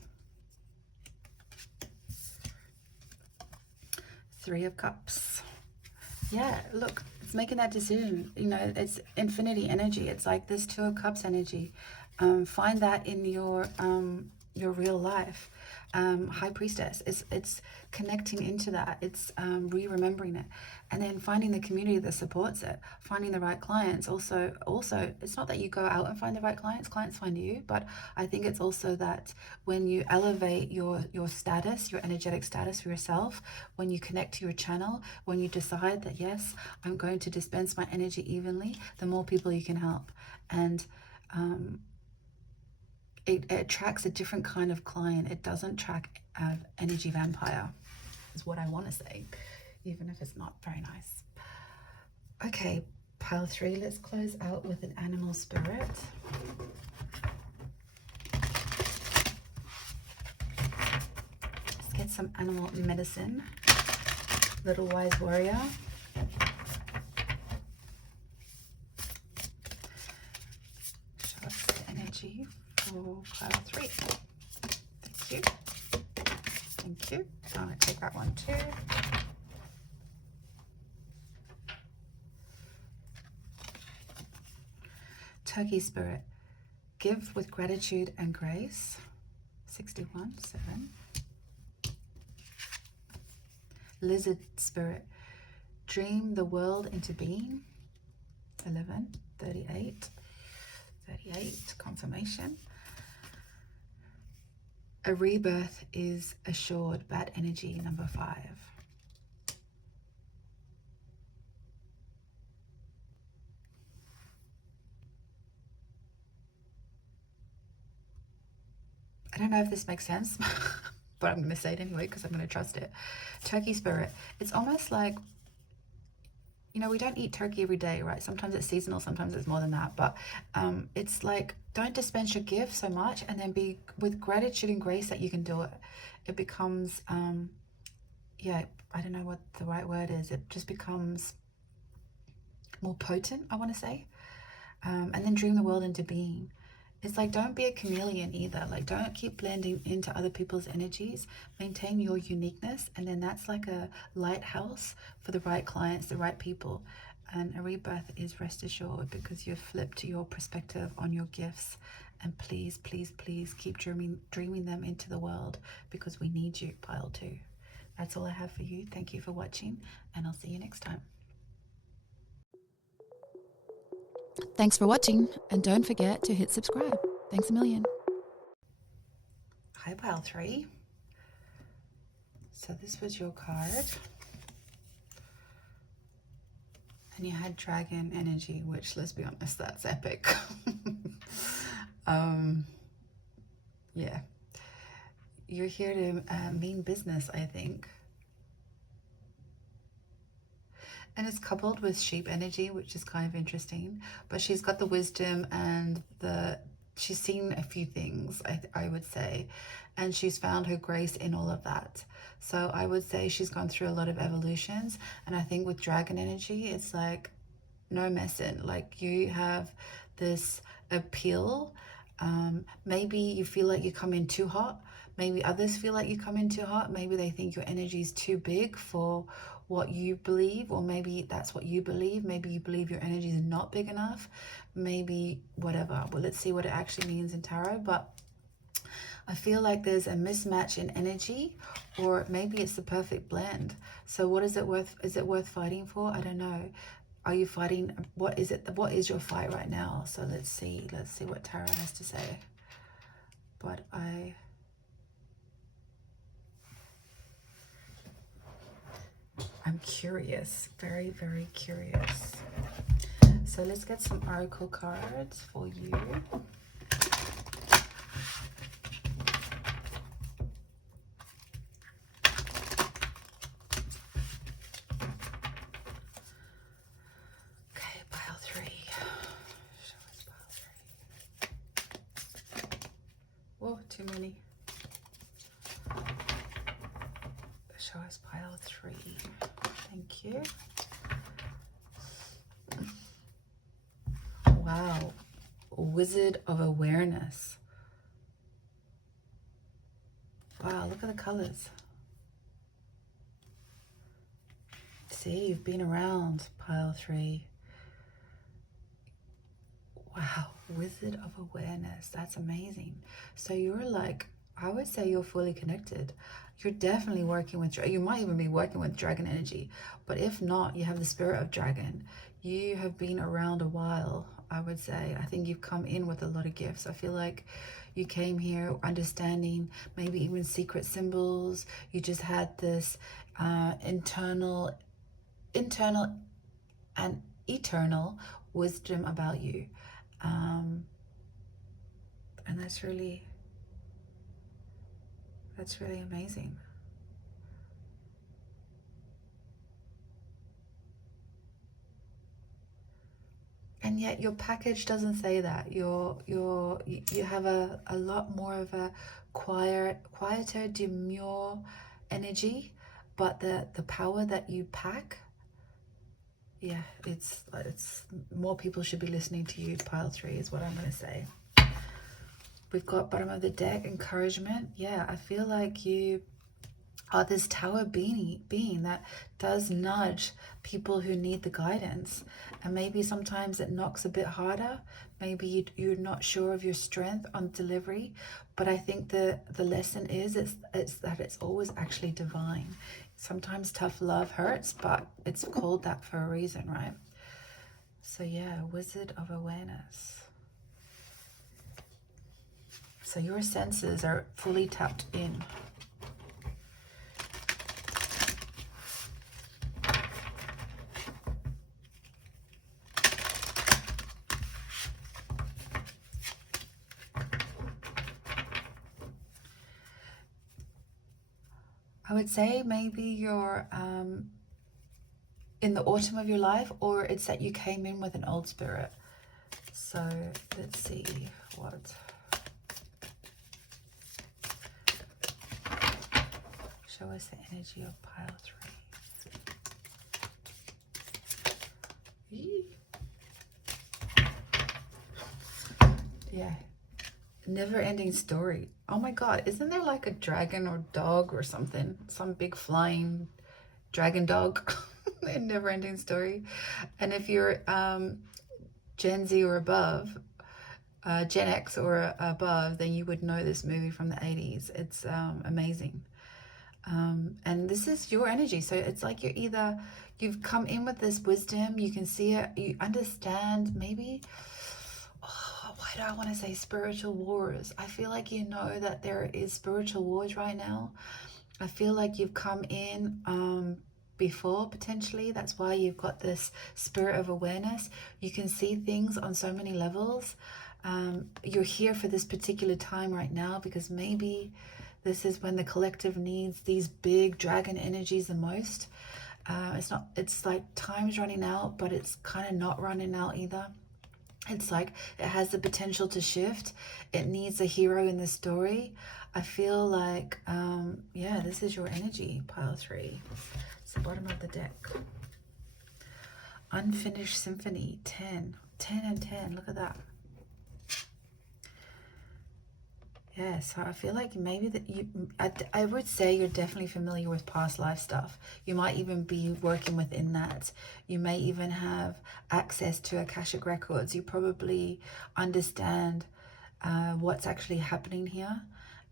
3 of Cups. Yeah, look, it's making that decision. You know, it's infinity energy. It's like this 2 of Cups energy. Find that in your real life. High Priestess, it's connecting into that. It's re-remembering it, and then finding the community that supports it, finding the right clients. Also, it's not that you go out and find the right clients find you, but I think it's also that when you elevate your status, your energetic status for yourself, when you connect to your channel, when you decide that, yes, I'm going to dispense my energy evenly, the more people you can help. And it attracts a different kind of client. It doesn't attract energy vampire, is what I want to say, even if it's not very nice. Okay, pile 3, let's close out with an animal spirit. Let's get some animal medicine. Little wise warrior. Show us the energy for pile 3. Thank you. Thank you. I'm going to take that one too. Turkey spirit. Give with gratitude and grace. 61, 7. Lizard spirit. Dream the world into being. 11, 38. 38, confirmation. A rebirth is assured, bad energy, number 5. I don't know if this makes sense, but I'm going to say it anyway because I'm going to trust it. Turkey spirit. It's almost like, you know, we don't eat turkey every day, right? Sometimes it's seasonal, sometimes it's more than that. But it's like, don't dispense your gift so much, and then be with gratitude and grace that you can do it. It becomes, yeah, I don't know what the right word is. It just becomes more potent, I want to say. And then dream the world into being. It's like, don't be a chameleon either. Like, don't keep blending into other people's energies. Maintain your uniqueness. And then that's like a lighthouse for the right clients, the right people. And a rebirth is, rest assured, because you've flipped your perspective on your gifts. And please, please, please keep dreaming them into the world, because we need you, pile 2. That's all I have for you. Thank you for watching, and I'll see you next time. Thanks for watching, and don't forget to hit subscribe. Thanks a million. Hi, pile 3. So this was your card. And you had dragon energy, which, let's be honest, that's epic. Yeah. You're here to mean business, I think. And it's coupled with sheep energy, which is kind of interesting. But she's got the wisdom and she's seen a few things, I would say. And she's found her grace in all of that. So I would say she's gone through a lot of evolutions. And I think with dragon energy, it's like no messing. Like you have this appeal. Maybe you feel like you come in too hot. Maybe others feel like you come in too hot. Maybe they think your energy is too big for what you believe, or maybe that's what you believe. Maybe you believe your energy is not big enough. Maybe whatever. Well, let's see what it actually means in tarot. But I feel like there's a mismatch in energy, or maybe it's the perfect blend. So what is it worth? Is it worth fighting for? I don't know. Are you fighting? What is it? What is your fight right now? So let's see what tarot has to say. But I'm curious, very, very curious. So let's get some oracle cards for you. Okay, pile 3. Show us pile 3. Whoa, too many. Show us pile 3. Thank you. Wow. Wizard of Awareness. Wow, look at the colors. See, you've been around, pile 3. Wow, Wizard of Awareness. That's amazing. So you're like, I would say you're fully connected. You're definitely working with, you might even be working with dragon energy, but if not, you have the spirit of dragon. You have been around a while, I would say. I think you've come in with a lot of gifts. I feel like you came here understanding maybe even secret symbols. You just had this internal and eternal wisdom about you. And that's really amazing. And yet your package doesn't say that. You have a lot more of a quieter, demure energy, but the power that you pack, yeah, it's more people should be listening to you. Pile 3 is what I'm going to say. We've got bottom of the deck, encouragement. Yeah, I feel like you are this tower being that does nudge people who need the guidance. And maybe sometimes it knocks a bit harder. Maybe you're not sure of your strength on delivery. But I think the lesson is it's that it's always actually divine. Sometimes tough love hurts, but it's called that for a reason, right? So yeah, Wizard of Awareness. So your senses are fully tapped in. I would say maybe you're in the autumn of your life, or it's that you came in with an old spirit. So let's see what. Show us the energy of pile 3. Yeah. Never ending story. Oh my God, isn't there like a dragon or dog or something? Some big flying dragon dog. A never ending story. And if you're Gen Z or above, Gen X or above, then you would know this movie from the 80s. It's amazing. And this is your energy. So it's like you've come in with this wisdom, you can see it, you understand maybe, why do I want to say spiritual wars? I feel like you know that there is spiritual wars right now. I feel like you've come in before, potentially. That's why you've got this spirit of awareness. You can see things on so many levels. You're here for this particular time right now because maybe this is when the collective needs these big dragon energies the most. It's not, it's like time's running out, but it's kind of not running out either. It's like it has the potential to shift. It needs a hero in the story. I feel like, yeah, this is your energy, pile 3. It's the bottom of the deck. Unfinished symphony, 10. 10 and 10, look at that. Yeah, so I feel like maybe that I would say you're definitely familiar with past life stuff. You might even be working within that. You may even have access to Akashic records. You probably understand what's actually happening here,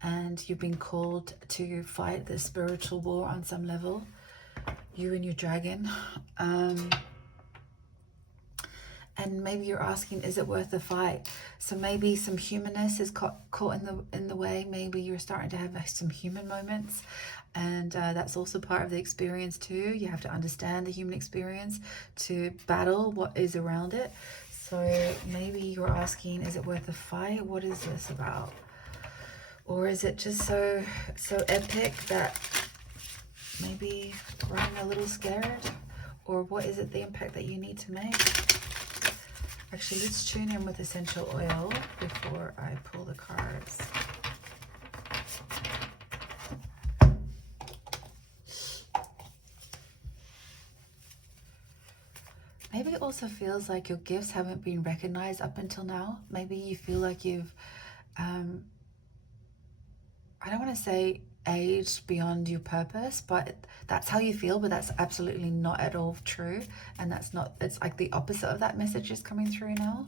and you've been called to fight the spiritual war on some level, you and your dragon. And maybe you're asking, is it worth the fight? So maybe some humanness is caught in the way. Maybe you're starting to have some human moments, and that's also part of the experience too. You have to understand the human experience to battle what is around it. So maybe you're asking, is it worth the fight? What is this about? Or is it just so epic that maybe running a little scared? Or what is it, the impact that you need to make? Actually, let's tune in with essential oil before I pull the cards. Maybe it also feels like your gifts haven't been recognized up until now. Maybe you feel like you've, I don't want to say aged beyond your purpose, but that's how you feel, but that's absolutely not at all true. And that's not, it's like the opposite of that message is coming through now.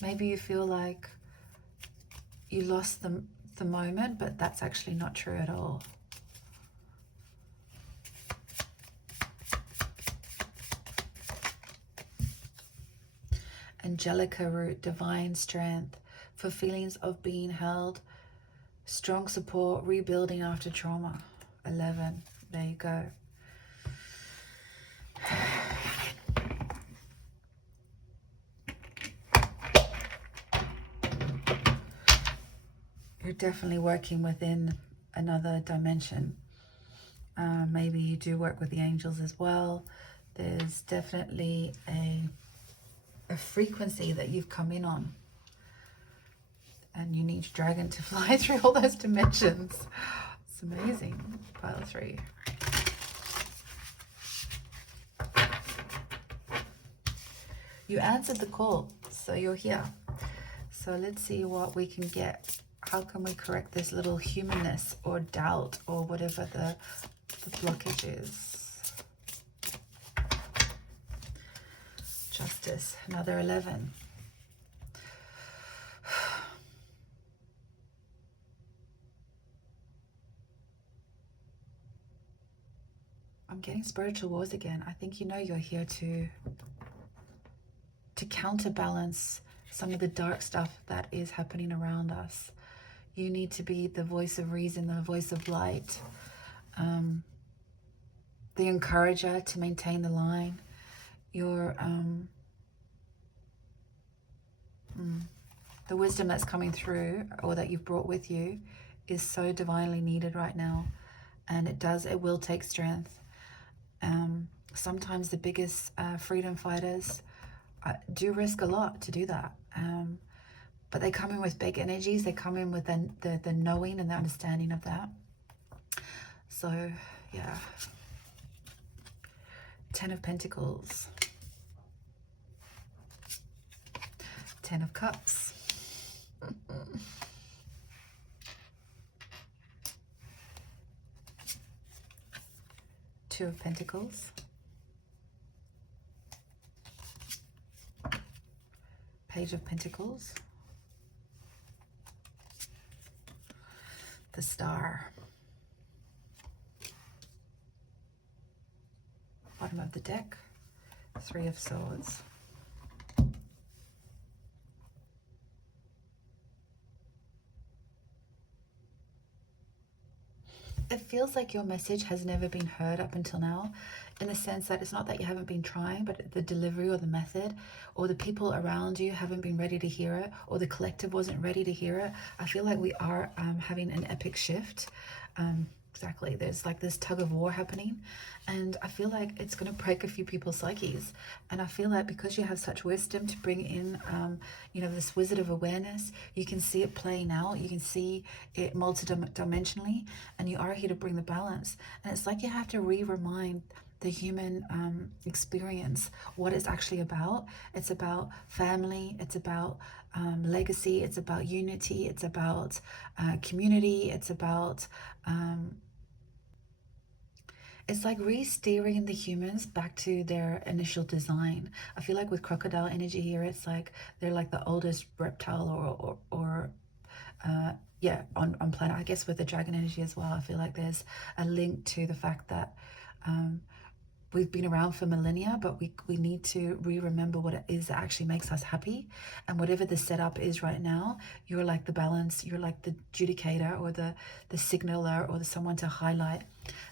Maybe you feel like you lost the moment, but that's actually not true at all. Angelica root, divine strength for feelings of being held, strong support, rebuilding after trauma. 11, there you go. You're definitely working within another dimension. Maybe you do work with the angels as well. There's definitely a frequency that you've come in on. And you need your dragon to fly through all those dimensions. It's amazing. Pile 3. You answered the call, so you're here. So let's see what we can get. How can we correct this little humanness or doubt or whatever the blockage is? Justice, another 11. I'm getting spiritual wars again. I think you know you're here to counterbalance some of the dark stuff that is happening around us. You need to be the voice of reason, the voice of light, the encourager to maintain the line. Your the wisdom that's coming through or that you've brought with you is so divinely needed right now, and it will take strength. Sometimes the biggest freedom fighters do risk a lot to do that, but they come in with big energies. They come in with the knowing and the understanding of that. So yeah, 10 of Pentacles, 10 of Cups, Two of Pentacles, Page of Pentacles, the Star, bottom of the deck, Three of Swords. It feels like your message has never been heard up until now, in the sense that it's not that you haven't been trying, but the delivery or the method or the people around you haven't been ready to hear it, or the collective wasn't ready to hear it. I feel like we are having an epic shift. Exactly. There's like this tug of war happening, and I feel like it's going to break a few people's psyches. And I feel like because you have such wisdom to bring in, this wizard of awareness, you can see it playing out. You can see it multidimensionally, and you are here to bring the balance. And it's like you have to remind the human experience what it's actually about. It's about family. It's about legacy. It's about unity. It's about community. It's like re-steering the humans back to their initial design. I feel like with crocodile energy here, it's like they're like the oldest reptile or yeah, on planet. I guess with the dragon energy as well, I feel like there's a link to the fact that we've been around for millennia, but we need to remember what it is that actually makes us happy. And whatever the setup is right now, you're like the balance, you're like the judicator or the signaler or the someone to highlight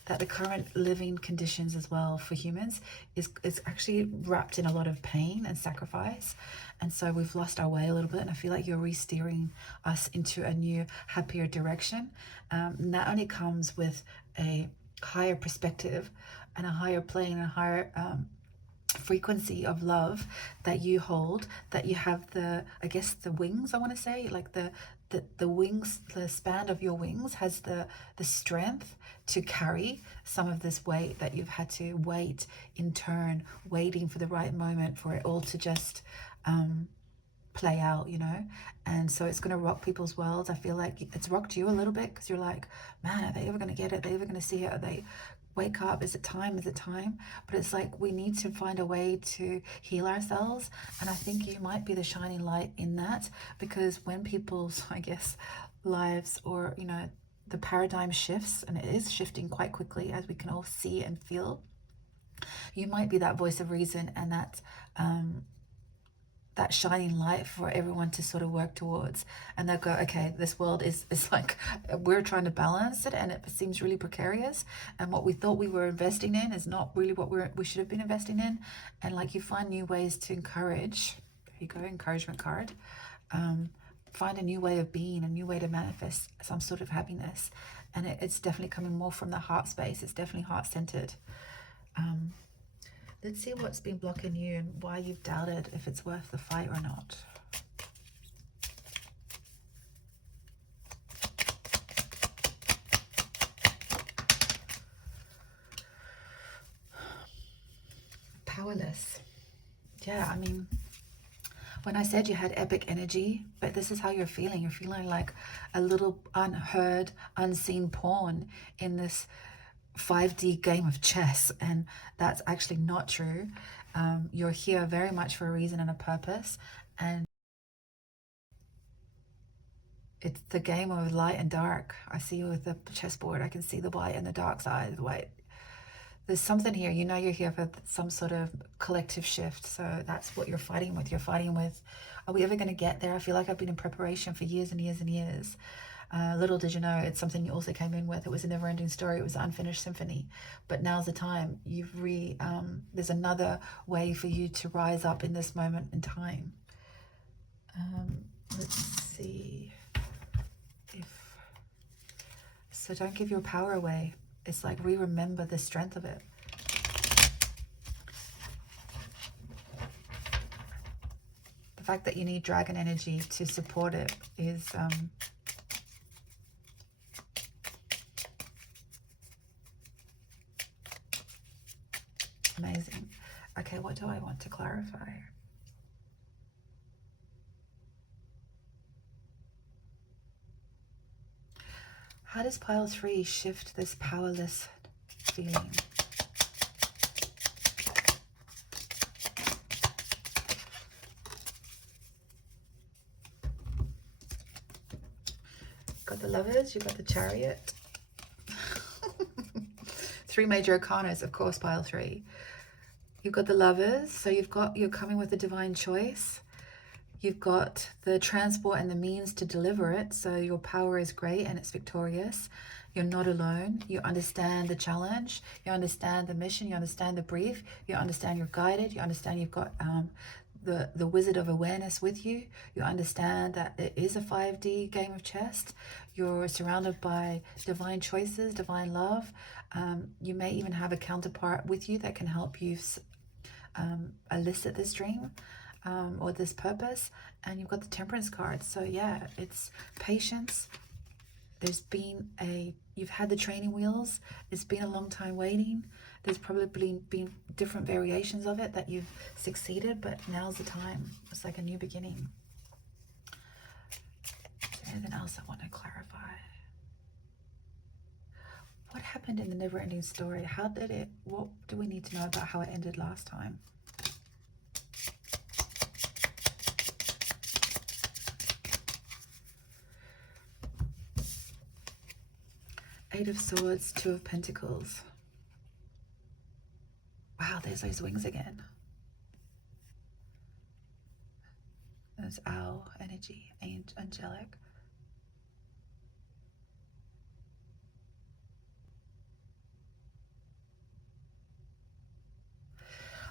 that the current living conditions as well for humans is actually wrapped in a lot of pain and sacrifice. And so we've lost our way a little bit, and I feel like you're re-steering us into a new, happier direction. And that only comes with a higher perspective and a higher plane, a higher frequency of love that you hold, that you have the, I guess, the wings, I want to say, like the wings, the span of your wings has the strength to carry some of this weight that you've had to wait in turn, waiting for the right moment for it all to just play out, and so it's going to rock people's worlds. I feel like it's rocked you a little bit because you're like, man, are they ever going to get it? Are they ever going to see it? Are they wake up? Is it time? But it's like we need to find a way to heal ourselves, and I think you might be the shining light in that, because when people's, I guess, lives or the paradigm shifts, and it is shifting quite quickly as we can all see and feel, you might be that voice of reason and that shining light for everyone to sort of work towards. And they'll go, okay, this world is like, we're trying to balance it and it seems really precarious, and what we thought we were investing in is not really what we should have been investing in. And like, you find new ways to encourage. There you go, encouragement card. Find a new way of being, a new way to manifest some sort of happiness, and it's definitely coming more from the heart space. It's definitely heart-centered. Let's see what's been blocking you and why you've doubted if it's worth the fight or not. Powerless. Yeah, I mean, when I said you had epic energy, but this is how you're feeling. You're feeling like a little unheard, unseen pawn in this 5D game of chess, and that's actually not true. You're here very much for a reason and a purpose, and it's the game of light and dark. I see you with the chessboard. I can see the white and the dark side. The white. There's something here. You're here for some sort of collective shift. So that's what you're fighting with. You're fighting with, are we ever going to get there? I feel like I've been in preparation for years and years and years. Little did you know, it's something you also came in with. It was a never-ending story. It was an unfinished symphony. But now's the time. There's another way for you to rise up in this moment in time. Let's see. So don't give your power away. It's like remember the strength of it. The fact that you need dragon energy to support it is amazing. Okay, what do I want to clarify? How does pile 3 shift this powerless feeling? Got the Lovers, you got the Chariot. 3 major arcanas, of course, pile 3. You've got the Lovers, so you're coming with a divine choice. You've got the transport and the means to deliver it, so your power is great and it's victorious. You're not alone. You understand the challenge. You understand the mission. You understand the brief. You understand you're guided. You understand you've got the wizard of awareness with you. You understand that it is a 5D game of chess. You're surrounded by divine choices, divine love. You may even have a counterpart with you that can help you elicit this dream or this purpose. And you've got the Temperance card. So yeah, it's patience. You've had the training wheels. It's been a long time waiting. There's probably been different variations of it that you've succeeded, but now's the time. It's like a new beginning. Is there anything else I want to clarify? What happened in the never-ending story? What do we need to know about how it ended last time? Eight of Swords, Two of Pentacles. Wow, there's those wings again. There's owl energy, angelic.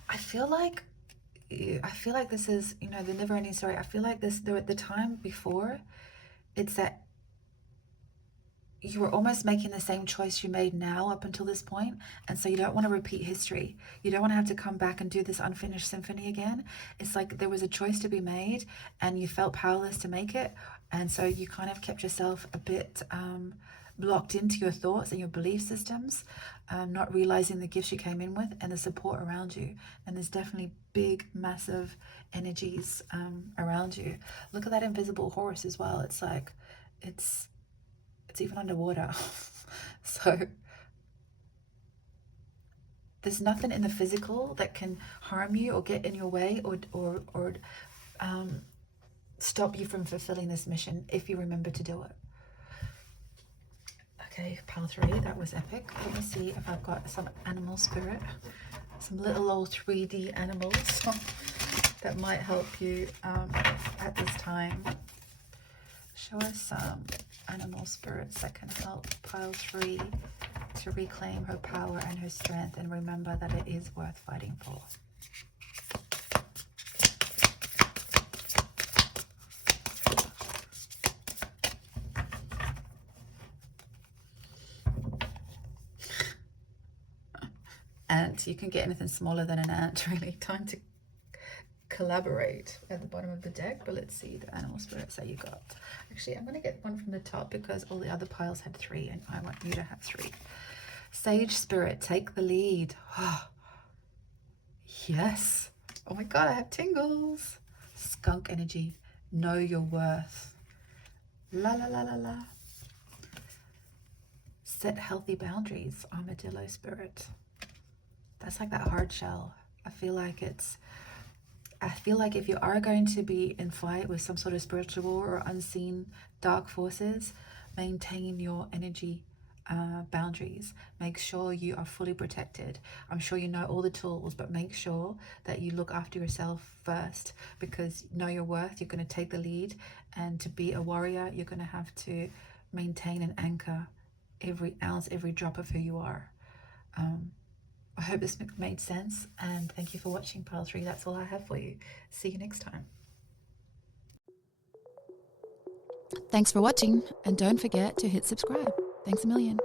I feel like this is, the never-ending story. I feel like the time before, it's that you were almost making the same choice you made now up until this point, and so you don't want to repeat history. You don't want to have to come back and do this unfinished symphony again. It's like there was a choice to be made and you felt powerless to make it, and so you kind of kept yourself a bit blocked into your thoughts and your belief systems, not realizing the gifts you came in with and the support around you. And there's definitely big, massive energies around you. Look at that invisible horse as well. It's like it's even underwater. So there's nothing in the physical that can harm you or get in your way or stop you from fulfilling this mission if you remember to do it. Okay, pile 3, that was epic. Let me see if I've got some animal spirit, some little old 3D animals that might help you at this time. Show us some animal spirits that can help pile 3 to reclaim her power and her strength and remember that it is worth fighting for. Ant, you can get anything smaller than an ant, really. Time to collaborate at the bottom of the deck, but let's see the animal spirits that you got. Actually, I'm going to get one from the top because all the other piles had 3 and I want you to have 3. Sage spirit, take the lead. Oh, yes. Oh my god, I have tingles. Skunk energy, know your worth. La la la la la. Set healthy boundaries, armadillo spirit. That's like that hard shell. I feel like if you are going to be in fight with some sort of spiritual war or unseen dark forces, maintain your energy boundaries. Make sure you are fully protected. I'm sure you know all the tools, but make sure that you look after yourself first, because know your worth. You're going to take the lead, and to be a warrior, you're going to have to maintain and anchor every ounce, every drop of who you are. I hope this made sense, and thank you for watching pile 3. That's all I have for you. See you next time. Thanks for watching, and don't forget to hit subscribe. Thanks a million.